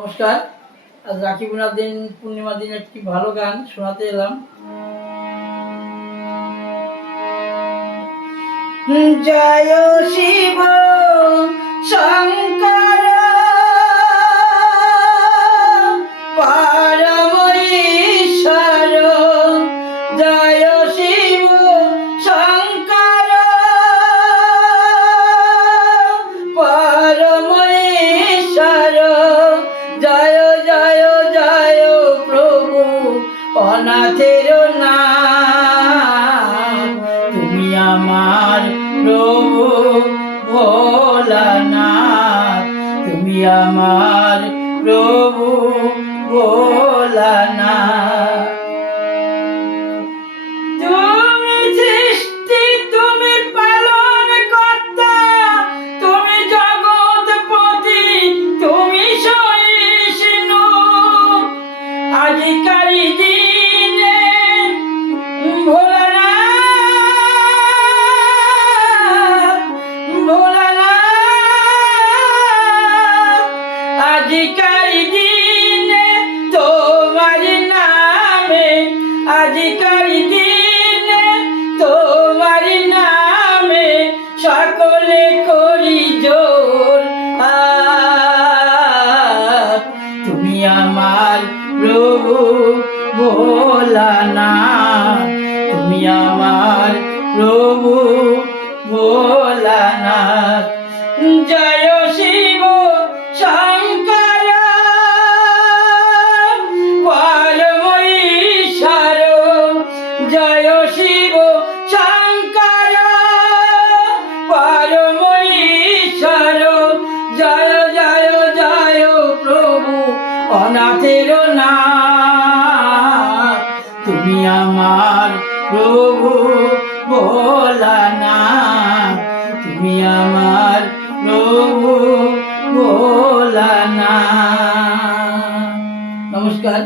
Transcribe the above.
নমস্কার। আজ রাখি বোনার দিন পূর্ণিমার দিন একটি ভালো গান শোনাতে এলাম। জয় শিব, শঙ্কর অনাথের না তুমি আমার প্রভু ভোলানাথ। তুমি আমার প্রভু ভোলানাথ। আজিকারি দিনে তোমার নামে আজিকারি দিনে তোমার নামে সকলে করি জোর। তুমি আমার প্রভু ভোলানাথ তুমি আমার প্রভু ভোলানাথ জয় অনাথের না। তুমি আমার প্রভু ভোলানাথ তুমি আমার প্রভু ভোলানাথ নমস্কার।